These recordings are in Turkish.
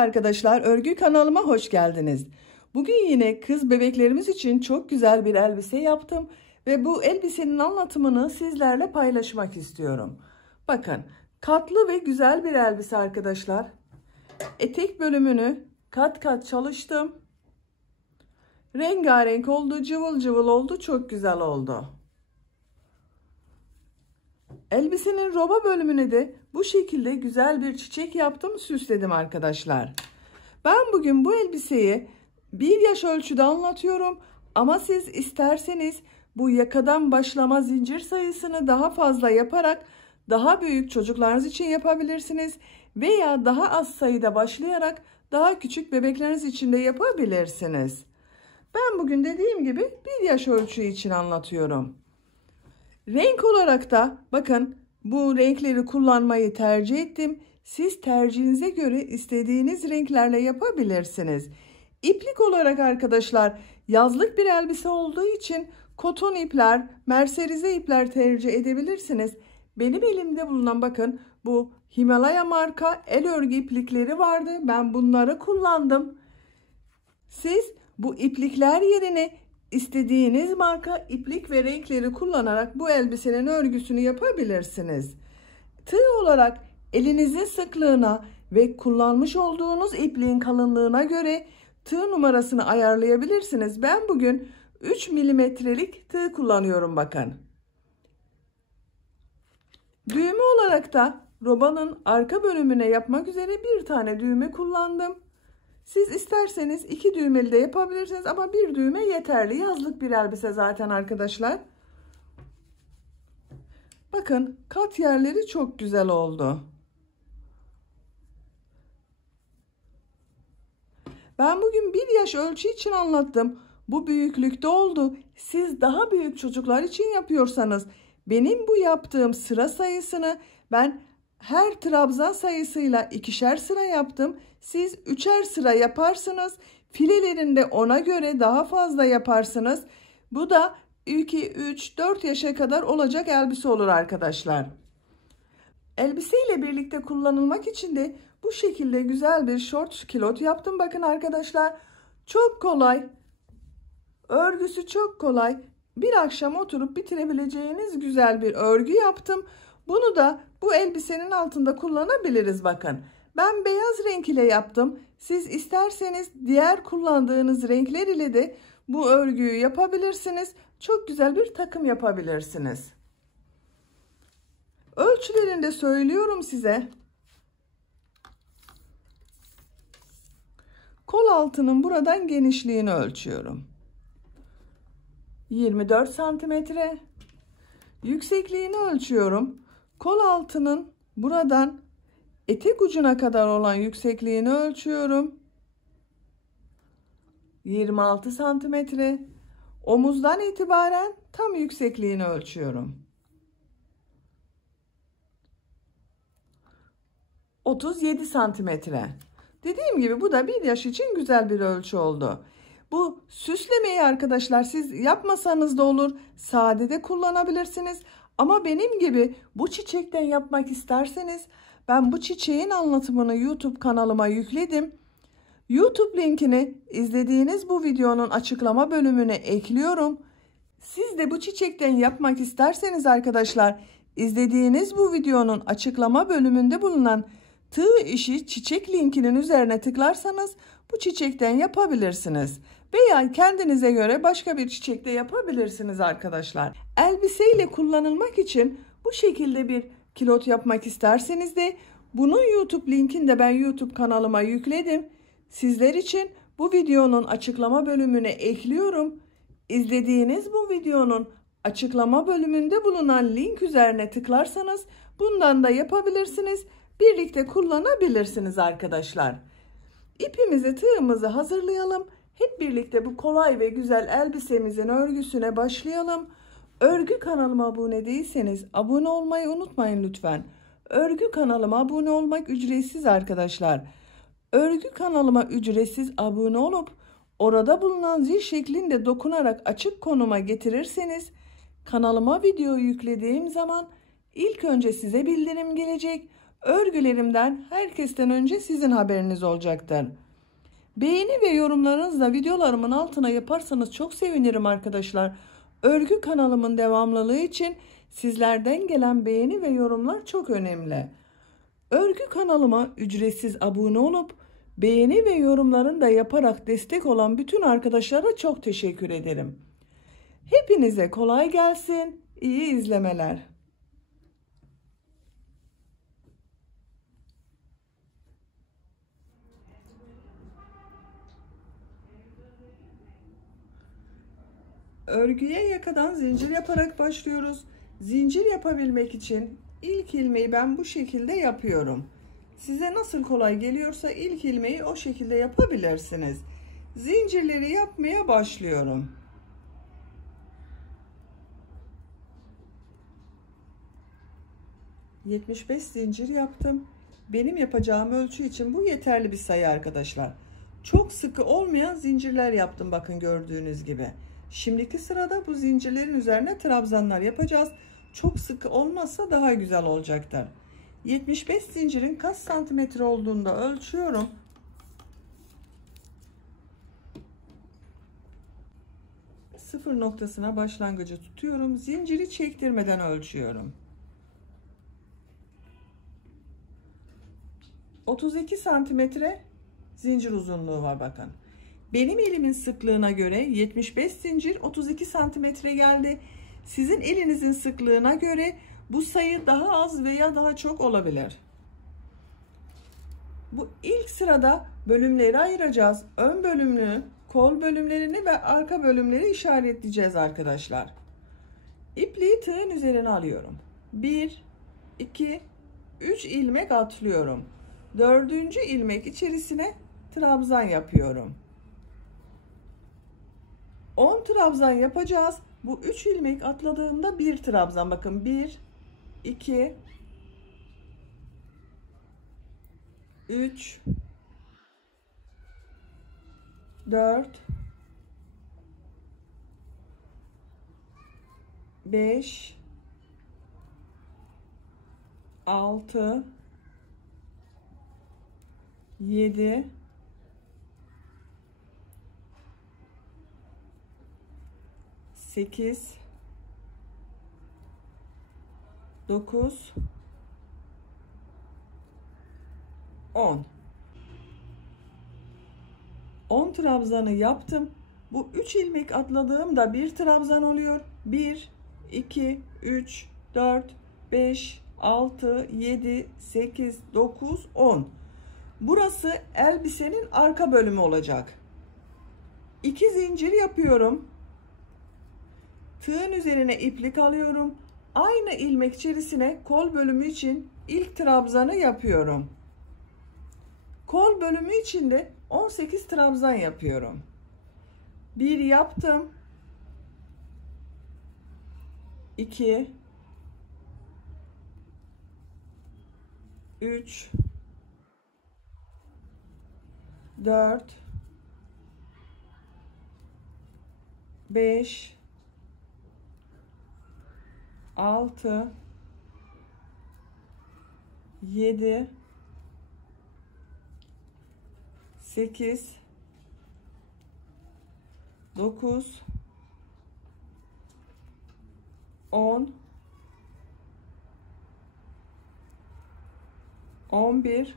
arkadaşlar, örgü kanalıma hoş geldiniz. Bugün yine kız bebeklerimiz için çok güzel bir elbise yaptım ve bu elbisenin anlatımını sizlerle paylaşmak istiyorum. Bakın, katlı ve güzel bir elbise arkadaşlar. Etek bölümünü kat kat çalıştım. Rengarenk oldu, cıvıl cıvıl oldu, çok güzel oldu. Elbisenin roba bölümüne de bu şekilde güzel bir çiçek yaptım, süsledim arkadaşlar. Ben bugün bu elbiseyi 1 yaş ölçüde anlatıyorum ama siz isterseniz bu yakadan başlama zincir sayısını daha fazla yaparak daha büyük çocuklarınız için yapabilirsiniz veya daha az sayıda başlayarak daha küçük bebekleriniz için de yapabilirsiniz. Ben bugün dediğim gibi 1 yaş ölçüsü için anlatıyorum. Renk olarak da bakın bu renkleri kullanmayı tercih ettim. Siz tercihinize göre istediğiniz renklerle yapabilirsiniz. İplik olarak arkadaşlar yazlık bir elbise olduğu için koton ipler, merserize ipler tercih edebilirsiniz. Benim elimde bulunan bakın bu Himalaya marka el örgü iplikleri vardı. Ben bunları kullandım. Siz bu iplikler yerine İstediğiniz marka iplik ve renkleri kullanarak bu elbisenin örgüsünü yapabilirsiniz. Tığ olarak elinizin sıklığına ve kullanmış olduğunuz ipliğin kalınlığına göre tığ numarasını ayarlayabilirsiniz. Ben bugün 3 milimetrelik tığ kullanıyorum bakın. Düğme olarak da robanın arka bölümüne yapmak üzere bir tane düğme kullandım. Siz isterseniz 2 düğmeli de yapabilirsiniz ama bir düğme yeterli. Yazlık bir elbise zaten arkadaşlar. Bakın kat yerleri çok güzel oldu. Ben bugün 1 yaş ölçü için anlattım. Bu büyüklükte oldu. Siz daha büyük çocuklar için yapıyorsanız benim bu yaptığım sıra sayısını ben her trabzan sayısıyla 2'şer sıra yaptım. Siz 3'er sıra yaparsınız. Filelerinde ona göre daha fazla yaparsınız. Bu da 2, 3, 4 yaşa kadar olacak elbise olur arkadaşlar. Elbise ile birlikte kullanılmak için de bu şekilde güzel bir short kilot yaptım. Bakın arkadaşlar çok kolay. Örgüsü çok kolay. Bir akşam oturup bitirebileceğiniz güzel bir örgü yaptım. Bunu da bu elbisenin altında kullanabiliriz bakın. Ben beyaz renk ile yaptım. Siz isterseniz diğer kullandığınız renkler ile de bu örgüyü yapabilirsiniz. Çok güzel bir takım yapabilirsiniz. Ölçülerini de söylüyorum size. Kol altının buradan genişliğini ölçüyorum. 24 santimetre. Yüksekliğini ölçüyorum. Kol altının buradan etek ucuna kadar olan yüksekliğini ölçüyorum. 26 santimetre. Omuzdan itibaren tam yüksekliğini ölçüyorum. 37 santimetre. Dediğim gibi bu da 1 yaş için güzel bir ölçü oldu. Bu süslemeyi arkadaşlar siz yapmasanız da olur. Sade de kullanabilirsiniz. Ama benim gibi bu çiçekten yapmak isterseniz ben bu çiçeğin anlatımını YouTube kanalıma yükledim. YouTube linkini izlediğiniz bu videonun açıklama bölümüne ekliyorum. Siz de bu çiçekten yapmak isterseniz arkadaşlar izlediğiniz bu videonun açıklama bölümünde bulunan tığ işi çiçek linkinin üzerine tıklarsanız bu çiçekten yapabilirsiniz. Veya kendinize göre başka bir çiçekte yapabilirsiniz arkadaşlar. Elbise ile kullanılmak için bu şekilde bir kilot yapmak isterseniz de bunun YouTube linkini de ben YouTube kanalıma yükledim. Sizler için bu videonun açıklama bölümüne ekliyorum. İzlediğiniz bu videonun açıklama bölümünde bulunan link üzerine tıklarsanız bundan da yapabilirsiniz. Birlikte kullanabilirsiniz arkadaşlar. İpimizi, tığımızı hazırlayalım. Hep birlikte bu kolay ve güzel elbisemizin örgüsüne başlayalım. Örgü kanalıma abone değilseniz abone olmayı unutmayın lütfen. Örgü kanalıma abone olmak ücretsiz arkadaşlar. Örgü kanalıma ücretsiz abone olup orada bulunan zil şeklinde dokunarak açık konuma getirirseniz kanalıma video yüklediğim zaman ilk önce size bildirim gelecek. Örgülerimden herkesten önce sizin haberiniz olacaktır. Beğeni ve yorumlarınızla videolarımın altına yaparsanız çok sevinirim arkadaşlar. Örgü kanalımın devamlılığı için sizlerden gelen beğeni ve yorumlar çok önemli. Örgü kanalıma ücretsiz abone olup beğeni ve yorumlarını da yaparak destek olan bütün arkadaşlara çok teşekkür ederim. Hepinize kolay gelsin, iyi izlemeler. Örgüye yakadan zincir yaparak başlıyoruz. Zincir yapabilmek için ilk ilmeği ben bu şekilde yapıyorum. Size nasıl kolay geliyorsa ilk ilmeği o şekilde yapabilirsiniz. Zincirleri yapmaya başlıyorum. ...75 zincir yaptım. Benim yapacağım ölçü için bu yeterli bir sayı arkadaşlar. Çok sıkı olmayan zincirler yaptım, bakın gördüğünüz gibi. Şimdiki sırada bu zincirlerin üzerine trabzanlar yapacağız. Çok sıkı olmazsa daha güzel olacaktır. 75 zincirin kaç santimetre olduğunu da ölçüyorum. Sıfır noktasına başlangıcı tutuyorum. Zinciri çektirmeden ölçüyorum. 32 santimetre zincir uzunluğu var, bakın. Benim elimin sıklığına göre 75 zincir 32 santimetre geldi. Sizin elinizin sıklığına göre bu sayı daha az veya daha çok olabilir. Bu ilk sırada bölümleri ayıracağız. Ön bölümünü, kol bölümlerini ve arka bölümleri işaretleyeceğiz arkadaşlar. İpliği tığın üzerine alıyorum. 1, 2, 3 ilmek atlıyorum. 4. ilmek içerisine trabzan yapıyorum. 10 trabzan yapacağız. Bu 3 ilmek atladığımda bir trabzan, bakın 1, 2, 3, 4, 5, 6, 7, 8, 9, 10. 10 trabzanı yaptım. Bu 3 ilmek atladığımda bir trabzan oluyor. 1, 2, 3, 4, 5, 6, 7, 8, 9, 10. Burası elbisenin arka bölümü olacak. 2 zincir yapıyorum. Tığın üzerine iplik alıyorum. Aynı ilmek içerisine kol bölümü için ilk trabzanı yapıyorum. Kol bölümü için de 18 trabzan yapıyorum. 1 yaptım. 2, 3, 4, 5, 6, 7, 8, 9, 10, 11,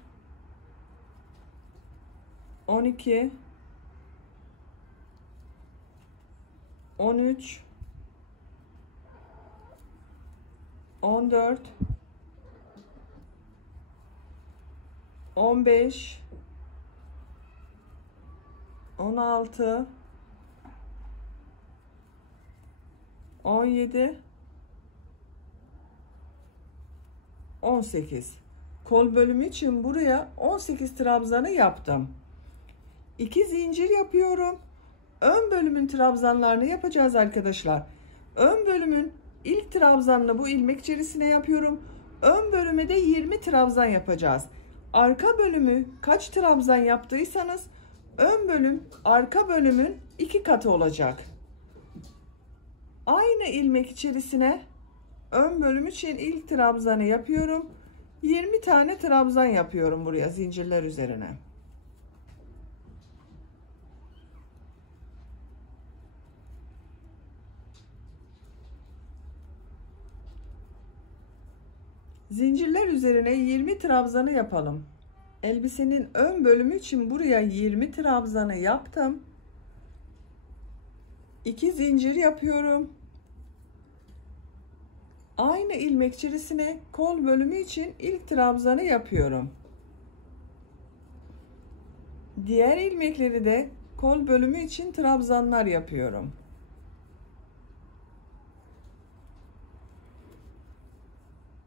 12, 13, 14, 15, 16, 17, 18. Kol bölümü için buraya 18 trabzanı yaptım. 2 zincir yapıyorum. Ön bölümün trabzanlarını yapacağız arkadaşlar. Ön bölümün ilk trabzanını bu ilmek içerisine yapıyorum. Ön bölüme de 20 trabzan yapacağız. Arka bölümü kaç trabzan yaptıysanız ön bölüm arka bölümün 2 katı olacak. Aynı ilmek içerisine ön bölüm için ilk trabzanı yapıyorum. 20 tane trabzan yapıyorum buraya zincirler üzerine. Zincirler üzerine 20 trabzanı yapalım. Elbisenin ön bölümü için buraya 20 trabzanı yaptım. 2 zincir yapıyorum. Aynı ilmek içerisine kol bölümü için ilk trabzanı yapıyorum. Diğer ilmekleri de kol bölümü için trabzanlar yapıyorum.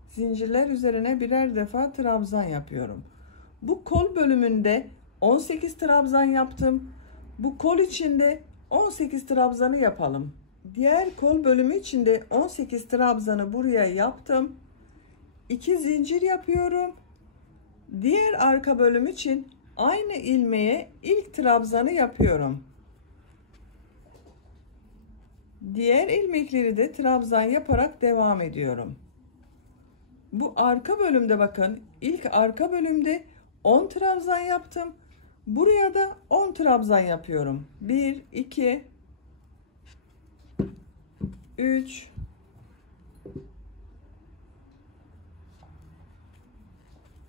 Zincirler üzerine birer defa trabzan yapıyorum. Bu kol bölümünde 18 trabzan yaptım. Bu kol içinde 18 trabzanı yapalım. Diğer kol bölümü içinde 18 trabzanı buraya yaptım. 2 zincir yapıyorum. Diğer arka bölüm için aynı ilmeğe ilk trabzanı yapıyorum. Diğer ilmekleri de trabzan yaparak devam ediyorum. Bu arka bölümde bakın, ilk arka bölümde 10 trabzan yaptım. Buraya da 10 trabzan yapıyorum. 1 2 3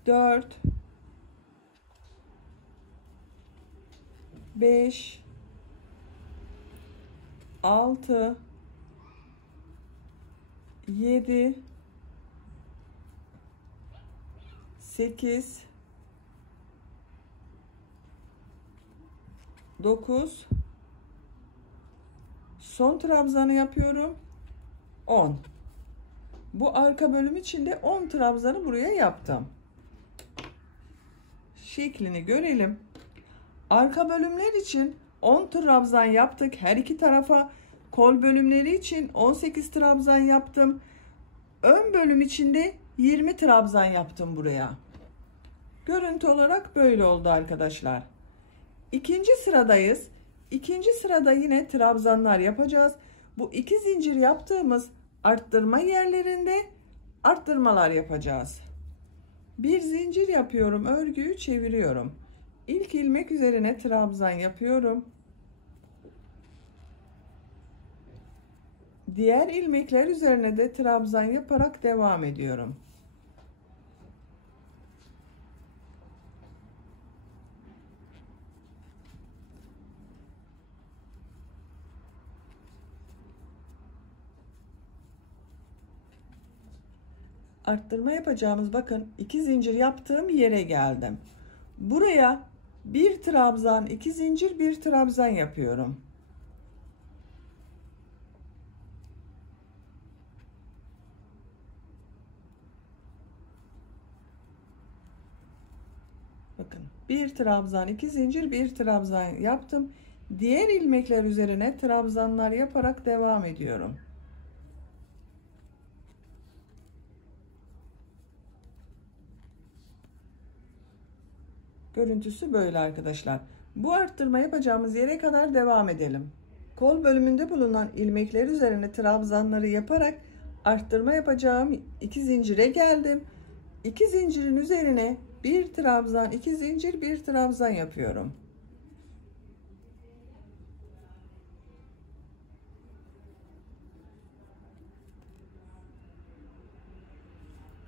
4 5 6 7 8 9 son trabzanı yapıyorum. 10. Bu arka bölüm için de 10 trabzanı buraya yaptım. Şeklini görelim. Arka bölümler için 10 trabzan yaptık her iki tarafa. Kol bölümleri için 18 trabzan yaptım. Ön bölüm için de 20 trabzan yaptım buraya. Görüntü olarak böyle oldu arkadaşlar. İkinci sıradayız. İkinci sırada yine trabzanlar yapacağız. Bu iki zincir yaptığımız arttırma yerlerinde arttırmalar yapacağız. Bir zincir yapıyorum, örgüyü çeviriyorum. İlk ilmek üzerine trabzan yapıyorum. Diğer ilmekler üzerine de trabzan yaparak devam ediyorum. Arttırma yapacağımız bakın iki zincir yaptığım yere geldim. Buraya bir trabzan, iki zincir, bir trabzan yapıyorum. Bakın bir trabzan, iki zincir, bir trabzan yaptım. Diğer ilmekler üzerine trabzanlar yaparak devam ediyorum. Görüntüsü böyle arkadaşlar. Bu arttırma yapacağımız yere kadar devam edelim. Kol bölümünde bulunan ilmekler üzerine trabzanları yaparak arttırma yapacağım iki zincire geldim. İki zincirin üzerine bir trabzan, iki zincir, bir trabzan yapıyorum.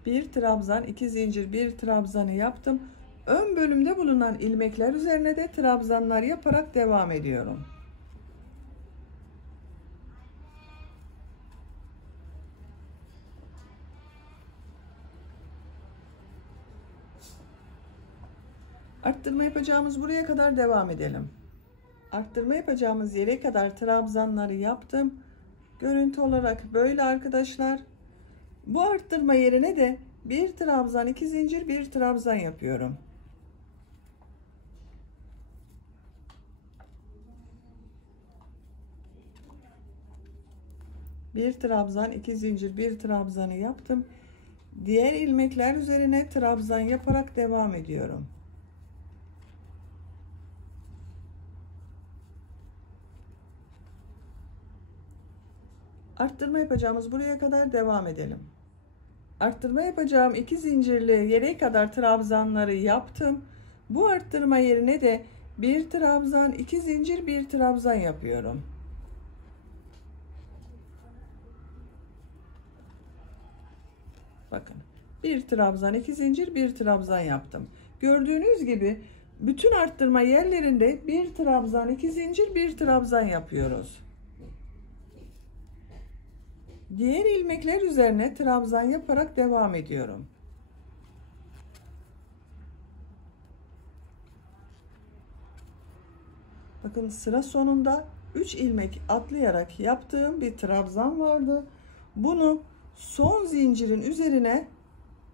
Bir trabzan, iki zincir, bir trabzanı yaptım. Ön bölümde bulunan ilmekler üzerine de trabzanlar yaparak devam ediyorum. Arttırma yapacağımız buraya kadar devam edelim. Arttırma yapacağımız yere kadar trabzanları yaptım. Görüntü olarak böyle arkadaşlar. Bu arttırma yerine de bir trabzan, iki zincir, bir trabzan yapıyorum. Bir trabzan, iki zincir, bir trabzanı yaptım. Diğer ilmekler üzerine trabzan yaparak devam ediyorum. Arttırma yapacağımız buraya kadar devam edelim. Arttırma yapacağım 2 zincirli yere kadar trabzanları yaptım. Bu arttırma yerine de bir trabzan, 2 zincir, bir trabzan yapıyorum. Bakın, bir trabzan, 2 zincir, bir trabzan yaptım. Gördüğünüz gibi bütün arttırma yerlerinde bir trabzan, 2 zincir, bir trabzan yapıyoruz. Diğer ilmekler üzerine trabzan yaparak devam ediyorum. Bakın, sıra sonunda 3 ilmek atlayarak yaptığım bir trabzan vardı. Bunu son zincirin üzerine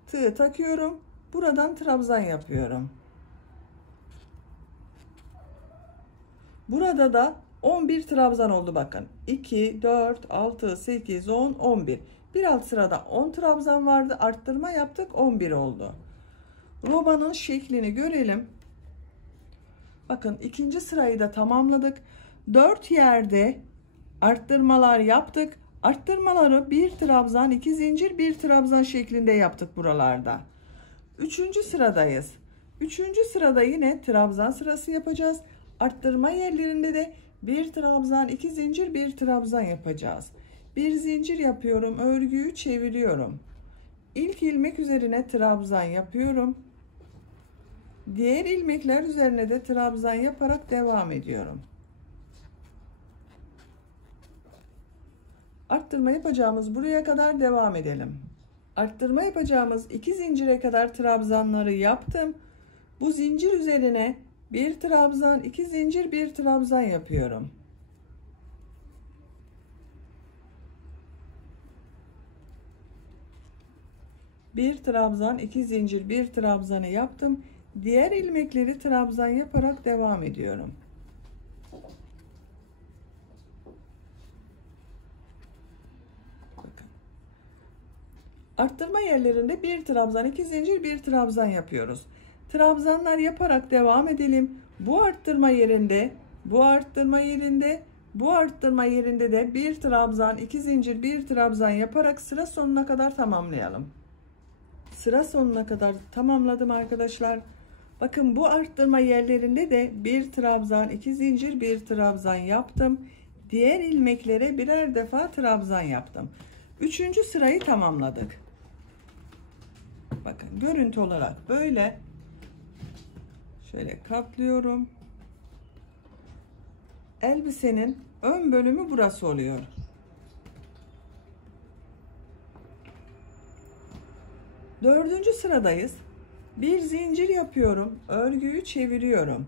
tığ takıyorum. Buradan trabzan yapıyorum. Burada da 11 trabzan oldu bakın. 2, 4, 6, 8, 10, 11. Bir alt sırada 10 trabzan vardı. Arttırma yaptık, 11 oldu. Robanın şeklini görelim. Bakın, ikinci sırayı da tamamladık. 4 yerde arttırmalar yaptık. Arttırmaları bir trabzan, 2 zincir, bir trabzan şeklinde yaptık buralarda. Üçüncü sıradayız. Üçüncü sırada yine trabzan sırası yapacağız. Arttırma yerlerinde de bir trabzan, 2 zincir, bir trabzan yapacağız. Bir zincir yapıyorum, örgüyü çeviriyorum. İlk ilmek üzerine trabzan yapıyorum. Diğer ilmekler üzerine de trabzan yaparak devam ediyorum. Arttırma yapacağımız buraya kadar devam edelim. Arttırma yapacağımız 2 zincire kadar trabzanları yaptım. Bu zincir üzerine bir trabzan, 2 zincir, bir trabzan yapıyorum. Bir trabzan, 2 zincir, bir trabzanı yaptım. Diğer ilmekleri trabzan yaparak devam ediyorum. Bakın. Arttırma yerlerinde bir trabzan, 2 zincir, bir trabzan yapıyoruz. Trabzanlar yaparak devam edelim. Bu arttırma yerinde, bu arttırma yerinde, bu arttırma yerinde de bir trabzan, 2 zincir, bir trabzan yaparak sıra sonuna kadar tamamlayalım. Sıra sonuna kadar tamamladım arkadaşlar. Bakın, bu arttırma yerlerinde de bir trabzan, 2 zincir, bir trabzan yaptım. Diğer ilmeklere birer defa trabzan yaptım. Üçüncü sırayı tamamladık. Bakın, görüntü olarak böyle. Şöyle katlıyorum. Elbisenin ön bölümü burası oluyor. Dördüncü sıradayız. Bir zincir yapıyorum, örgüyü çeviriyorum.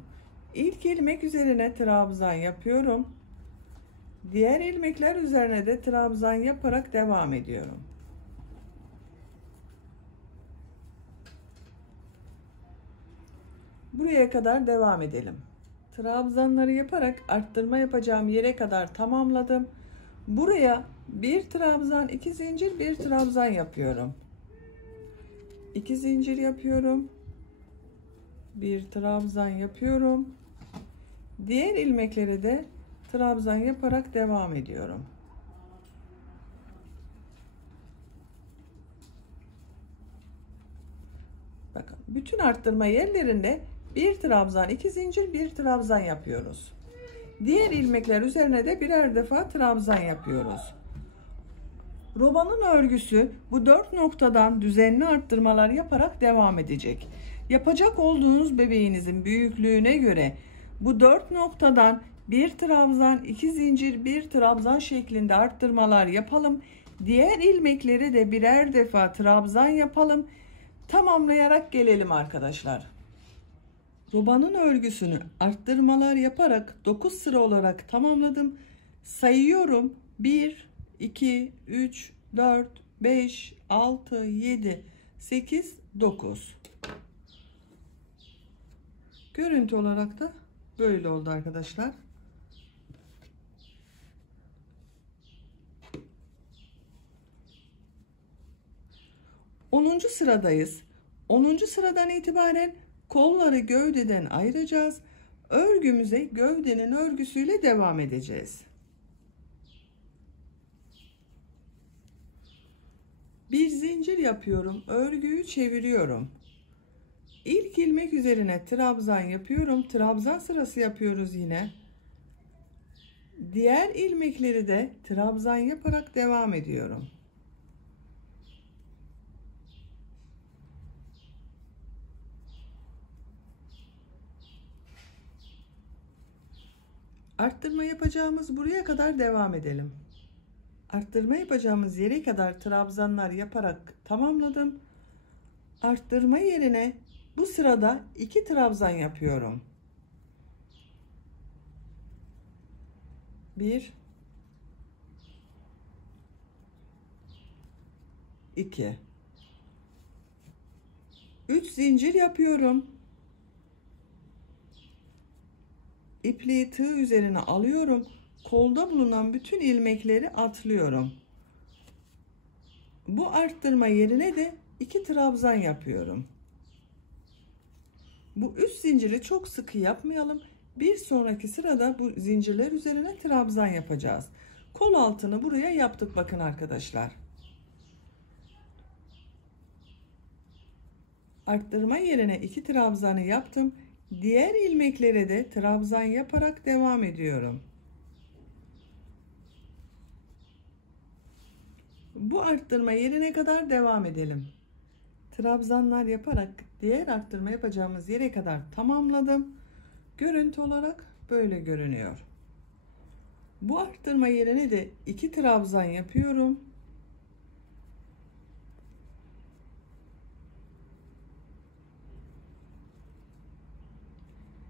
İlk ilmek üzerine trabzan yapıyorum. Diğer ilmekler üzerine de trabzan yaparak devam ediyorum. Buraya kadar devam edelim. Trabzanları yaparak arttırma yapacağım yere kadar tamamladım. Buraya bir trabzan, 2 zincir, bir trabzan yapıyorum. 2 zincir yapıyorum. Bir trabzan yapıyorum. Diğer ilmeklere de trabzan yaparak devam ediyorum. Bakın, bütün arttırma yerlerinde bir trabzan, 2 zincir, bir trabzan yapıyoruz. Diğer ilmekler üzerine de birer defa trabzan yapıyoruz. Robanın örgüsü bu 4 noktadan düzenli arttırmalar yaparak devam edecek. Yapacak olduğunuz bebeğinizin büyüklüğüne göre bu 4 noktadan bir trabzan, 2 zincir, bir trabzan şeklinde arttırmalar yapalım. Diğer ilmekleri de birer defa trabzan yapalım. Tamamlayarak gelelim arkadaşlar. Robanın örgüsünü arttırmalar yaparak 9 sıra olarak tamamladım. Sayıyorum: 1, 2, 3, 4, 5, 6, 7, 8, 9. Görüntü olarak da böyle oldu arkadaşlar. Onuncu sıradayız. 10. sıradan itibaren kolları gövdeden ayıracağız. Örgümüze gövdenin örgüsüyle devam edeceğiz. Bir zincir yapıyorum, örgüyü çeviriyorum. İlk ilmek üzerine trabzan yapıyorum, trabzan sırası yapıyoruz yine. Diğer ilmekleri de trabzan yaparak devam ediyorum. Arttırma yapacağımız buraya kadar devam edelim. Arttırma yapacağımız yere kadar trabzanlar yaparak tamamladım. Arttırma yerine bu sırada 2 trabzan yapıyorum. 1 2 3 zincir yapıyorum. İpliği tığ üzerine alıyorum. Kolda bulunan bütün ilmekleri atlıyorum. Bu arttırma yerine de 2 trabzan yapıyorum. Bu 3 zinciri çok sıkı yapmayalım. Bir sonraki sırada bu zincirler üzerine trabzan yapacağız. Kol altını buraya yaptık bakın arkadaşlar. Arttırma yerine 2 trabzanı yaptım. Diğer ilmeklere de trabzan yaparak devam ediyorum. Bu arttırma yerine kadar devam edelim. Trabzanlar yaparak diğer arttırma yapacağımız yere kadar tamamladım. Görüntü olarak böyle görünüyor. Bu arttırma yerine de 2 trabzan yapıyorum.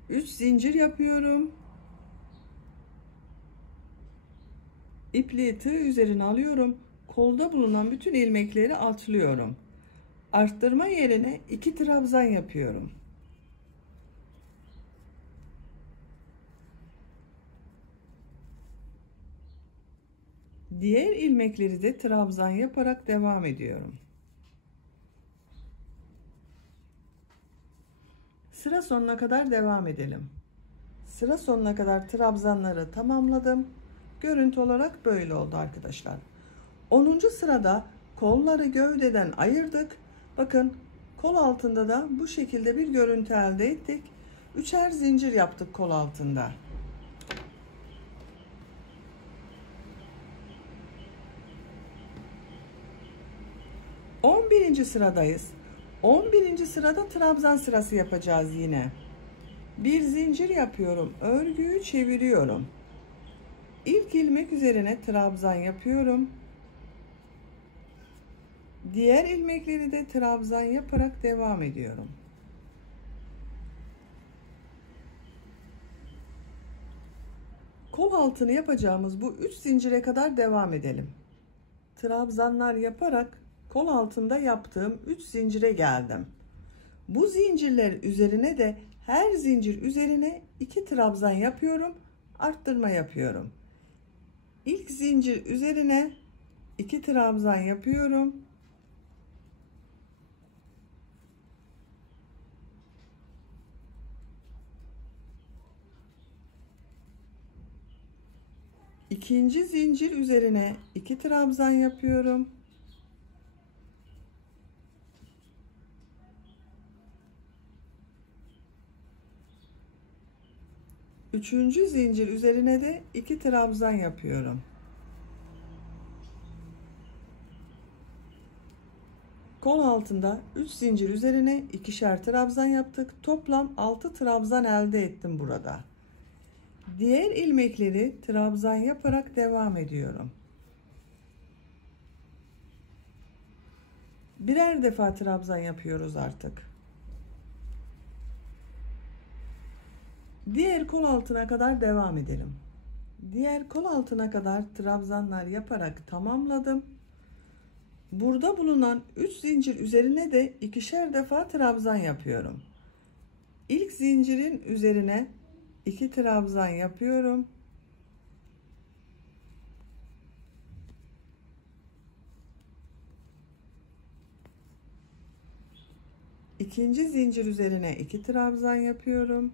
Üç zincir yapıyorum. İpliği tığ üzerine alıyorum. Kolda bulunan bütün ilmekleri atlıyorum. Arttırma yerine 2 trabzan yapıyorum. Diğer ilmekleri de trabzan yaparak devam ediyorum. Sıra sonuna kadar devam edelim. Sıra sonuna kadar trabzanları tamamladım. Görüntü olarak böyle oldu arkadaşlar. 10. sırada kolları gövdeden ayırdık. Bakın kol altında da bu şekilde bir görüntü elde ettik. 3'er zincir yaptık kol altında. Birinci sıradayız. 11. sırada trabzan sırası yapacağız yine. Bir zincir yapıyorum, örgüyü çeviriyorum. İlk ilmek üzerine trabzan yapıyorum. Diğer ilmekleri de trabzan yaparak devam ediyorum. Kol altını yapacağımız bu 3 zincire kadar devam edelim. Trabzanlar yaparak kol altında yaptığım 3 zincire geldim. Bu zincirler üzerine de her zincir üzerine 2 trabzan yapıyorum, arttırma yapıyorum. İlk zincir üzerine 2 trabzan yapıyorum. İkinci zincir üzerine 2 trabzan yapıyorum. Üçüncü zincir üzerine de 2 trabzan yapıyorum. Kol altında 3 zincir üzerine 2'şer trabzan yaptık. Toplam 6 trabzan elde ettim burada. Diğer ilmekleri trabzan yaparak devam ediyorum. Birer defa trabzan yapıyoruz artık. Diğer kol altına kadar devam edelim. Diğer kol altına kadar trabzanlar yaparak tamamladım. Burada bulunan 3 zincir üzerine de 2'şer defa trabzan yapıyorum. İlk zincirin üzerine 2 trabzan yapıyorum. İkinci zincir üzerine 2 trabzan yapıyorum.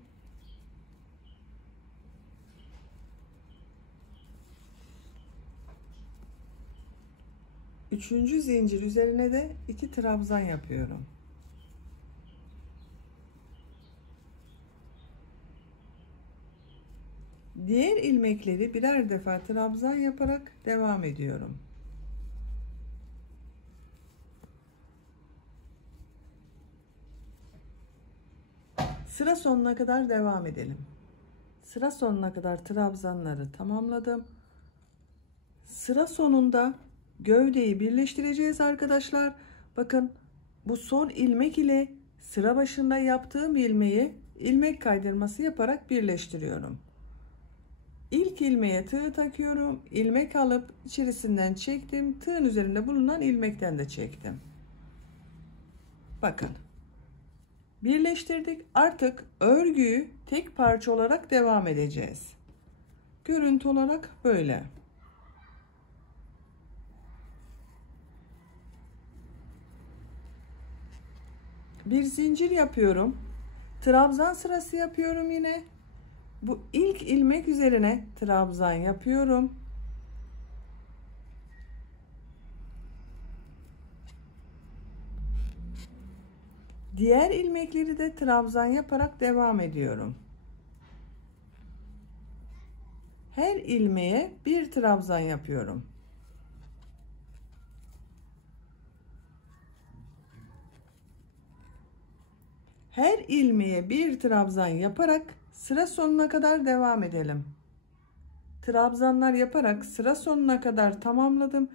Üçüncü zincir üzerine de 2 trabzan yapıyorum. Diğer ilmekleri birer defa trabzan yaparak devam ediyorum. Sıra sonuna kadar devam edelim. Sıra sonuna kadar trabzanları tamamladım. Sıra sonunda gövdeyi birleştireceğiz arkadaşlar. Bakın bu son ilmek ile sıra başında yaptığım ilmeği ilmek kaydırması yaparak birleştiriyorum. İlk ilmeğe tığ takıyorum. İlmek alıp içerisinden çektim. Tığın üzerinde bulunan ilmekten de çektim. Bakın. Birleştirdik. Artık örgüyü tek parça olarak devam edeceğiz. Görüntü olarak böyle. Bir zincir yapıyorum. Trabzan sırası yapıyorum yine. Bu ilk ilmek üzerine trabzan yapıyorum. Diğer ilmekleri de trabzan yaparak devam ediyorum. Her ilmeğe bir trabzan yapıyorum. Her ilmeğe bir trabzan yaparak sıra sonuna kadar devam edelim. Trabzanlar yaparak sıra sonuna kadar tamamladım.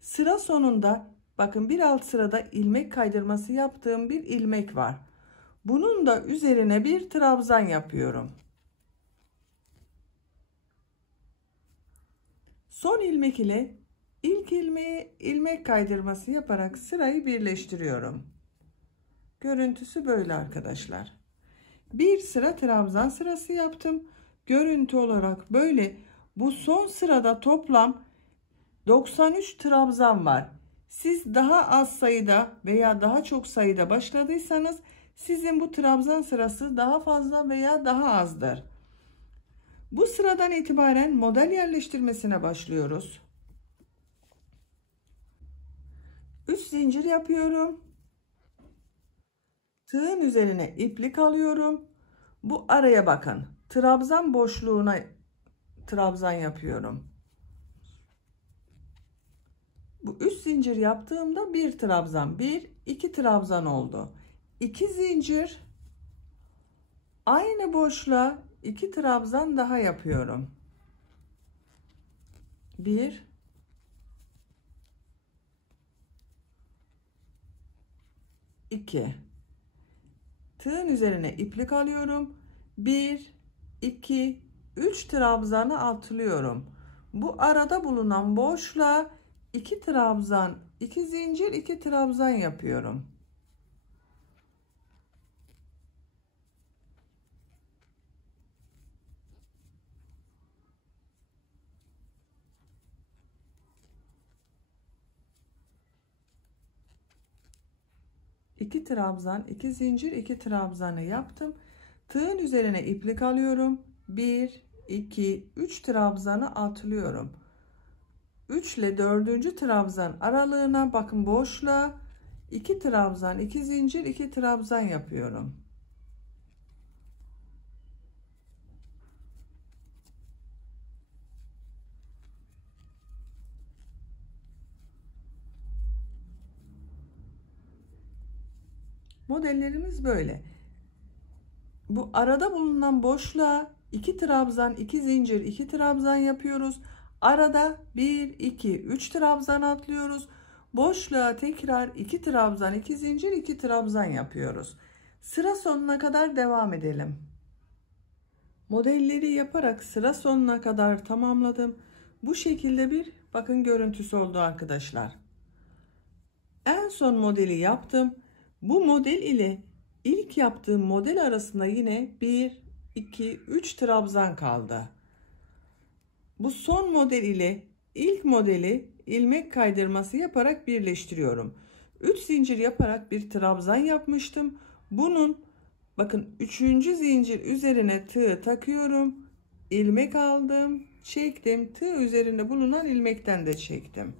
Sıra sonunda bakın bir alt sırada ilmek kaydırması yaptığım bir ilmek var. Bunun da üzerine bir trabzan yapıyorum. Son ilmek ile ilk ilmeğe ilmek kaydırması yaparak sırayı birleştiriyorum. Görüntüsü böyle arkadaşlar. Bir sıra trabzan sırası yaptım. Görüntü olarak böyle. Bu son sırada toplam 93 trabzan var. Siz daha az sayıda veya daha çok sayıda başladıysanız sizin bu trabzan sırası daha fazla veya daha azdır. Bu sıradan itibaren model yerleştirmesine başlıyoruz. 3 zincir yapıyorum. Tığın üzerine iplik alıyorum. Bu araya bakın. Trabzan boşluğuna trabzan yapıyorum. Bu 3 zincir yaptığımda bir trabzan, 2 trabzan oldu. 2 zincir, aynı boşluğa 2 trabzan daha yapıyorum. 1 2. Tığın üzerine iplik alıyorum. 1 2 3 trabzanı atlıyorum. Bu arada bulunan boşluğa 2 trabzan, 2 zincir, 2 trabzan yapıyorum. İki trabzan, 2 zincir, 2 trabzanı yaptım. Tığın üzerine iplik alıyorum. 1 2 3 trabzanı atlıyorum. 3 ile 4. trabzan aralığına bakın, boşluğa 2 trabzan, 2 zincir, 2 trabzan yapıyorum. Modellerimiz böyle. Bu arada bulunan boşluğa 2 trabzan, 2 zincir, 2 trabzan yapıyoruz. Arada 1 2 3 trabzan atlıyoruz. Boşluğa tekrar 2 trabzan, 2 zincir, 2 trabzan yapıyoruz. Sıra sonuna kadar devam edelim. Modelleri yaparak sıra sonuna kadar tamamladım. Bu şekilde bir bakın görüntüsü oldu arkadaşlar. En son modeli yaptım. Bu model ile ilk yaptığım model arasında yine 1 2 3 trabzan kaldı. Bu son model ile ilk modeli ilmek kaydırması yaparak birleştiriyorum. 3 zincir yaparak bir trabzan yapmıştım. Bunun bakın 3. zincir üzerine tığ takıyorum. İlmek aldım, çektim. Tığ üzerinde bulunan ilmekten de çektim.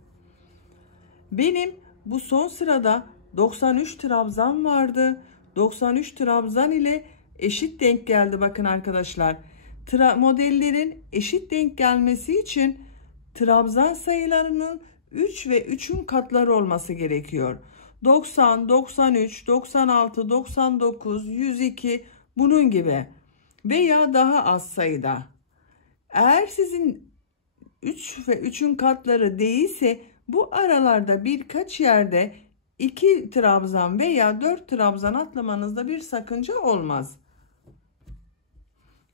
Benim bu son sırada 93 trabzan vardı. 93 trabzan ile eşit denk geldi bakın arkadaşlar. Modellerin eşit denk gelmesi için trabzan sayılarının 3 ve 3'ün katları olması gerekiyor. 90, 93, 96, 99, 102 bunun gibi veya daha az sayıda. Eğer sizin 3 ve 3'ün katları değilse bu aralarda birkaç yerde 2 trabzan veya 4 trabzan atlamanızda bir sakınca olmaz.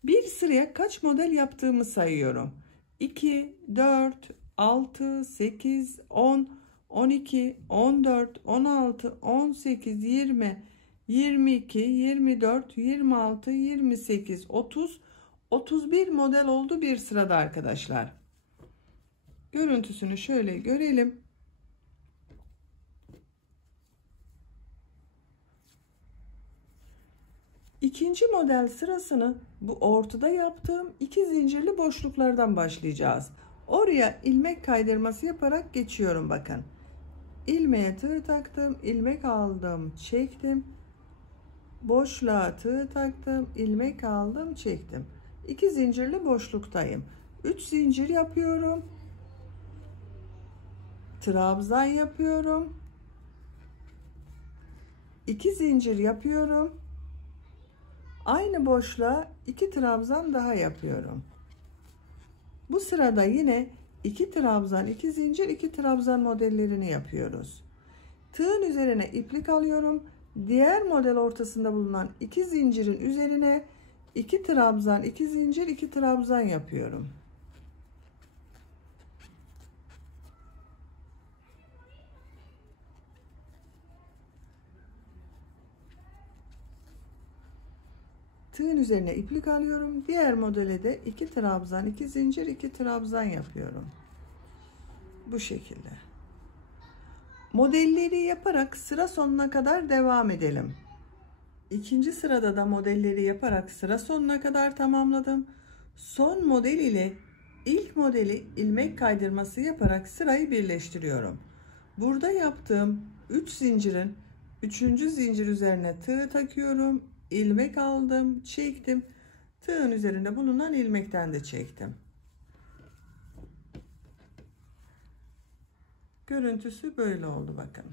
Bir sıraya kaç model yaptığımı sayıyorum. 2, 4, 6, 8, 10, 12, 14, 16, 18, 20, 22, 24, 26, 28, 30, 31 model oldu bir sırada arkadaşlar. Görüntüsünü şöyle görelim. İkinci model sırasını bu ortada yaptığım 2 zincirli boşluklardan başlayacağız. Oraya ilmek kaydırması yaparak geçiyorum bakın. İlmeğe tığ taktım, ilmek aldım, çektim. Boşluğa tığ taktım, ilmek aldım, çektim. 2 zincirli boşluktayım. 3 zincir yapıyorum. Trabzan yapıyorum. 2 zincir yapıyorum. Aynı boşluğa 2 trabzan daha yapıyorum. Bu sırada yine 2 trabzan, 2 zincir, 2 trabzan modellerini yapıyoruz. Tığın üzerine iplik alıyorum. Diğer model ortasında bulunan 2 zincirin üzerine 2 trabzan, 2 zincir, 2 trabzan yapıyorum. Tığın üzerine iplik alıyorum. Diğer modele de 2 trabzan, 2 zincir, 2 trabzan yapıyorum. Bu şekilde. Modelleri yaparak sıra sonuna kadar devam edelim. İkinci sırada da modelleri yaparak sıra sonuna kadar tamamladım. Son model ile ilk modeli ilmek kaydırması yaparak sırayı birleştiriyorum. Burada yaptığım 3 zincirin 3. zincir üzerine tığ takıyorum. İlmek aldım, çektim. Tığın üzerinde bulunan ilmekten de çektim. Görüntüsü böyle oldu bakın.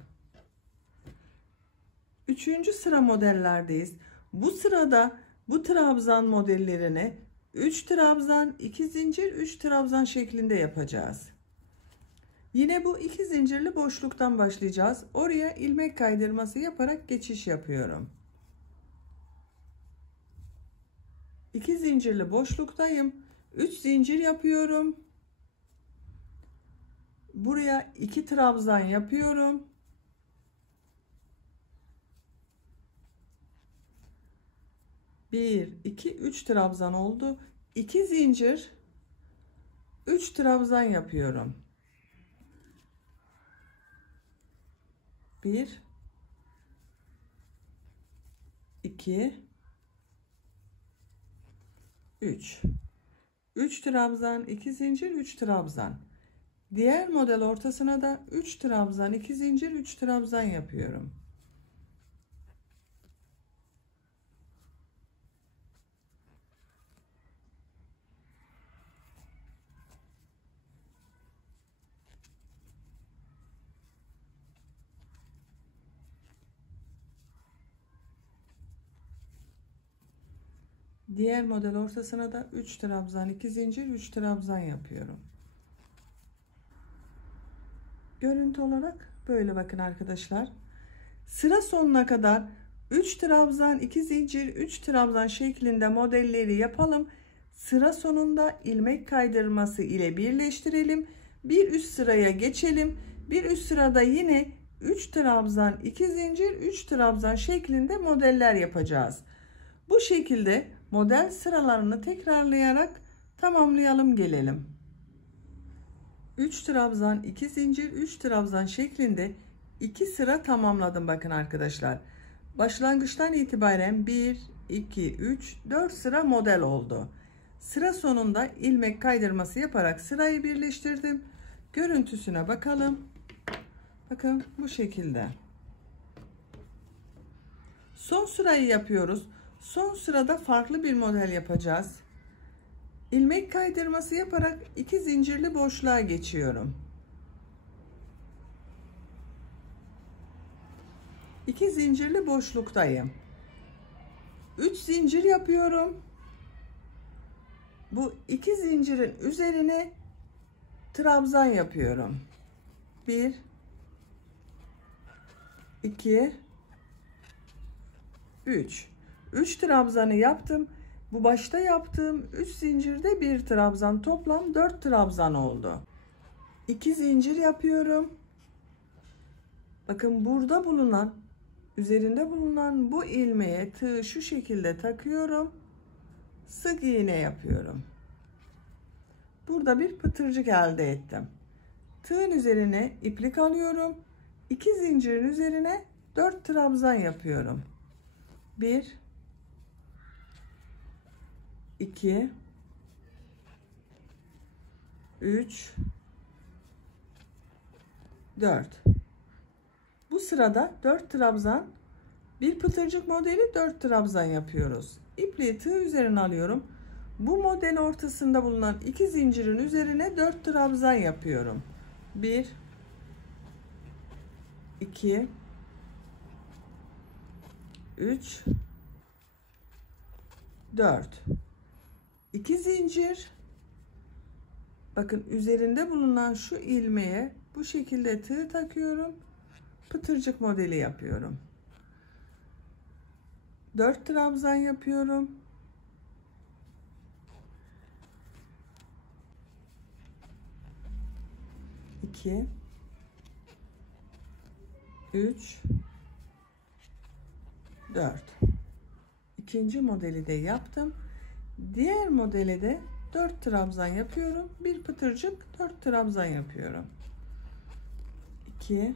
3. sıra modellerdeyiz. Bu sırada bu trabzan modellerini 3 trabzan, 2 zincir, 3 trabzan şeklinde yapacağız. Yine bu 2 zincirli boşluktan başlayacağız. Oraya ilmek kaydırması yaparak geçiş yapıyorum. 2 zincirli boşluktayım. 3 zincir yapıyorum. Buraya 2 trabzan yapıyorum. Bir, iki, 3 trabzan oldu. 2 zincir, 3 trabzan yapıyorum. 1, 2, 3. 3 trabzan, 2 zincir, 3 trabzan. Diğer model ortasına da 3 trabzan, 2 zincir, 3 trabzan yapıyorum. Diğer model ortasına da 3 trabzan, 2 zincir, 3 trabzan yapıyorum. Görüntü olarak böyle bakın arkadaşlar. Sıra sonuna kadar 3 trabzan, 2 zincir, 3 trabzan şeklinde modelleri yapalım. Sıra sonunda ilmek kaydırması ile birleştirelim. Bir üst sıraya geçelim. Bir üst sırada yine 3 trabzan, 2 zincir, 3 trabzan şeklinde modeller yapacağız. Bu şekilde model sıralarını tekrarlayarak tamamlayalım gelelim. 3 trabzan, 2 zincir, 3 trabzan şeklinde 2 sıra tamamladım bakın arkadaşlar. Başlangıçtan itibaren 1, 2, 3, 4 sıra model oldu. Sıra sonunda ilmek kaydırması yaparak sırayı birleştirdim. Görüntüsüne bakalım. Bakın bu şekilde. Son sırayı yapıyoruz. Son sırada farklı bir model yapacağız. İlmek kaydırması yaparak 2 zincirli boşluğa geçiyorum. 2 zincirli boşluktayım. 3 zincir yapıyorum. Bu 2 zincirin üzerine trabzan yapıyorum. 1 2 3 trabzanı yaptım. Bu başta yaptığım 3 zincirde bir trabzan, toplam 4 trabzan oldu. 2 zincir yapıyorum. Bakın burada bulunan, üzerinde bulunan bu ilmeğe tığı şu şekilde takıyorum. Sık iğne yapıyorum. Burada bir pıtırcık elde ettim. Tığın üzerine iplik alıyorum. 2 zincirin üzerine 4 trabzan yapıyorum. 1 2 3 4. Bu sırada 4 trabzan, bir pıtırcık modeli 4 trabzan yapıyoruz. İpliği tığ üzerine alıyorum. Bu model ortasında bulunan 2 zincirin üzerine 4 trabzan yapıyorum. 1 2 3 4. 2 zincir. Bakın üzerinde bulunan şu ilmeğe bu şekilde tığ takıyorum. Pıtırcık modeli yapıyorum. 4 trabzan yapıyorum. 2 3 4. İkinci modeli de yaptım. Diğer modeli de 4 trabzan yapıyorum. Bir pıtırcık, 4 trabzan yapıyorum. 2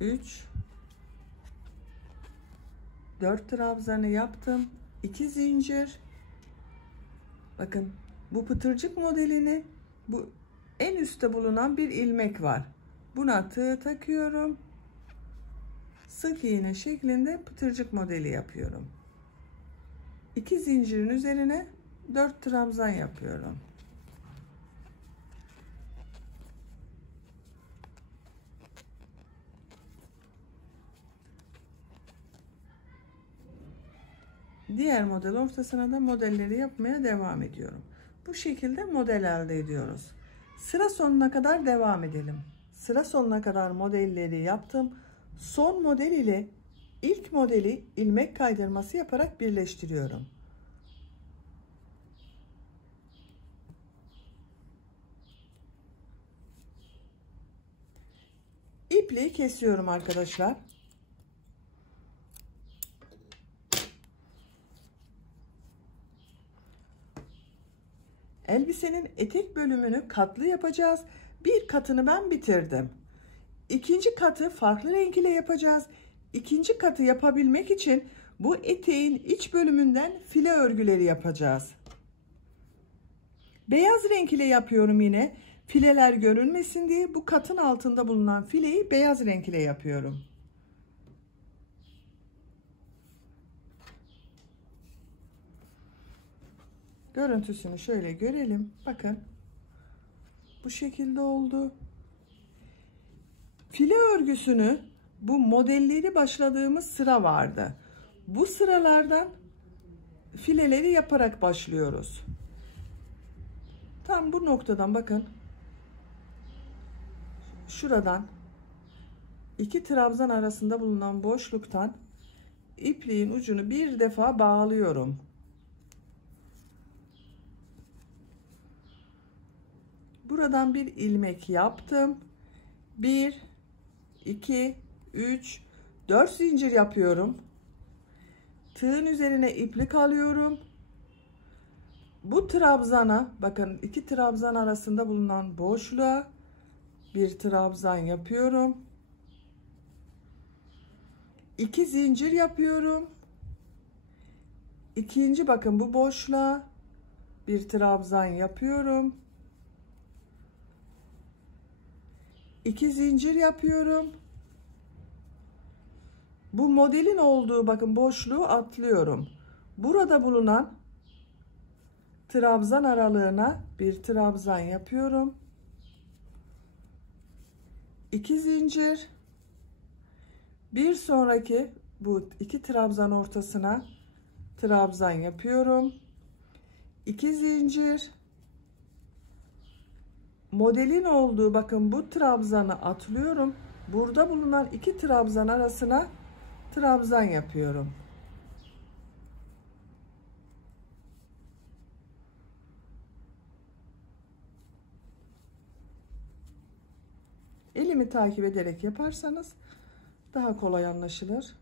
3 4 trabzanı yaptım. 2 zincir. Bakın bu pıtırcık modelini, bu en üstte bulunan bir ilmek var. Buna tığ takıyorum. Sık iğne şeklinde pıtırcık modeli yapıyorum. 2 zincirin üzerine 4 trabzan yapıyorum. Diğer model ortasına da modelleri yapmaya devam ediyorum. Bu şekilde model elde ediyoruz. Sıra sonuna kadar devam edelim. Sıra sonuna kadar modelleri yaptım. Son model ile ilk modeli ilmek kaydırması yaparak birleştiriyorum. İpliği kesiyorum arkadaşlar. Elbisenin etek bölümünü katlı yapacağız. Bir katını ben bitirdim. İkinci katı farklı renk ile yapacağız. İkinci katı yapabilmek için bu eteğin iç bölümünden file örgüleri yapacağız. Beyaz renk ile yapıyorum yine. Fileler görünmesin diye bu katın altında bulunan fileyi beyaz renk ile yapıyorum. Görüntüsünü şöyle görelim. Bakın. Bu şekilde oldu. File örgüsünü, bu modelleri başladığımız sıra vardı. Bu sıralardan fileleri yaparak başlıyoruz. Tam bu noktadan bakın. Şuradan 2 trabzan arasında bulunan boşluktan ipliğin ucunu bir defa bağlıyorum. Buradan bir ilmek yaptım. 1 2 3 4 zincir yapıyorum. Tığın üzerine iplik alıyorum. Bu trabzana bakın, 2 trabzan arasında bulunan boşluğa bir trabzan yapıyorum. 2 zincir yapıyorum. İkinci bakın bu boşluğa bir trabzan yapıyorum. 2 zincir yapıyorum. Bu modelin olduğu bakın boşluğu atlıyorum. Burada bulunan trabzan aralığına bir trabzan yapıyorum. 2 zincir. Bir sonraki bu 2 trabzan ortasına trabzan yapıyorum. 2 zincir. Modelin olduğu bakın bu trabzanı atlıyorum. Burada bulunan 2 trabzan arasına trabzan yapıyorum. Elimi takip ederek yaparsanız daha kolay anlaşılır.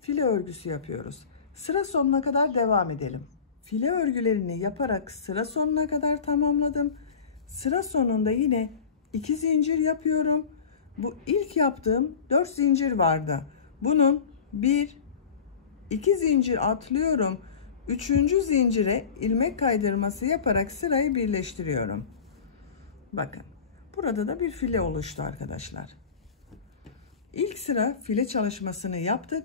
File örgüsü yapıyoruz. Sıra sonuna kadar devam edelim. File örgülerini yaparak sıra sonuna kadar tamamladım. Sıra sonunda yine 2 zincir yapıyorum. Bu ilk yaptığım 4 zincir vardı. Bunun 1 2 zincir atlıyorum. 3. zincire ilmek kaydırması yaparak sırayı birleştiriyorum. Bakın. Burada da bir file oluştu arkadaşlar. İlk sıra file çalışmasını yaptık.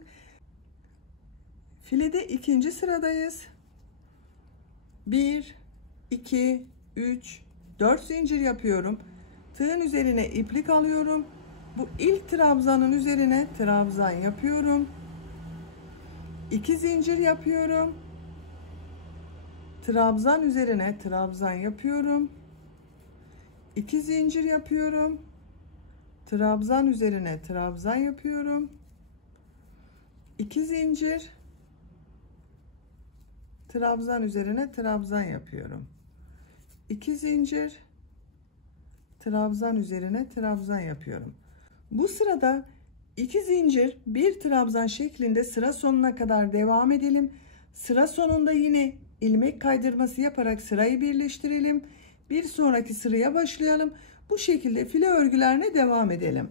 Filede ikinci sıradayız. 1 2 3 4 zincir yapıyorum. Tığın üzerine iplik alıyorum. Bu ilk trabzanın üzerine trabzan yapıyorum. 2 zincir yapıyorum. Trabzan üzerine trabzan yapıyorum. 2 zincir yapıyorum. Trabzan üzerine trabzan yapıyorum. 2 zincir. Trabzan üzerine trabzan yapıyorum. 2 zincir. Trabzan üzerine trabzan yapıyorum. Bu sırada 2 zincir, 1 trabzan şeklinde sıra sonuna kadar devam edelim. Sıra sonunda yine ilmek kaydırması yaparak sırayı birleştirelim. Bir sonraki sıraya başlayalım. Bu şekilde file örgülerine devam edelim.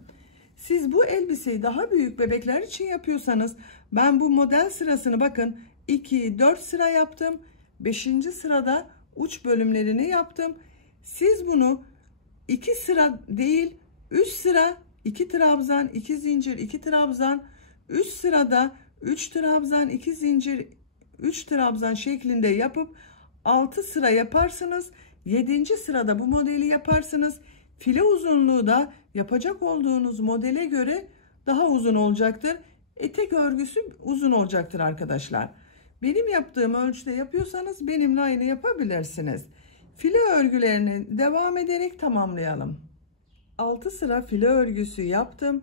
Siz bu elbiseyi daha büyük bebekler için yapıyorsanız, ben bu model sırasını bakın 2 4 sıra yaptım. 5. sırada uç bölümlerini yaptım. Siz bunu 2 sıra değil 3 sıra, 2 trabzan, 2 zincir, 2 trabzan, 3 sırada 3 trabzan, 2 zincir, 3 trabzan şeklinde yapıp 6 sıra yaparsınız. 7. sırada bu modeli yaparsınız. File uzunluğu da yapacak olduğunuz modele göre daha uzun olacaktır. Etek örgüsü uzun olacaktır arkadaşlar. Benim yaptığım ölçüde yapıyorsanız benimle aynı yapabilirsiniz. File örgülerini devam ederek tamamlayalım. 6 sıra file örgüsü yaptım.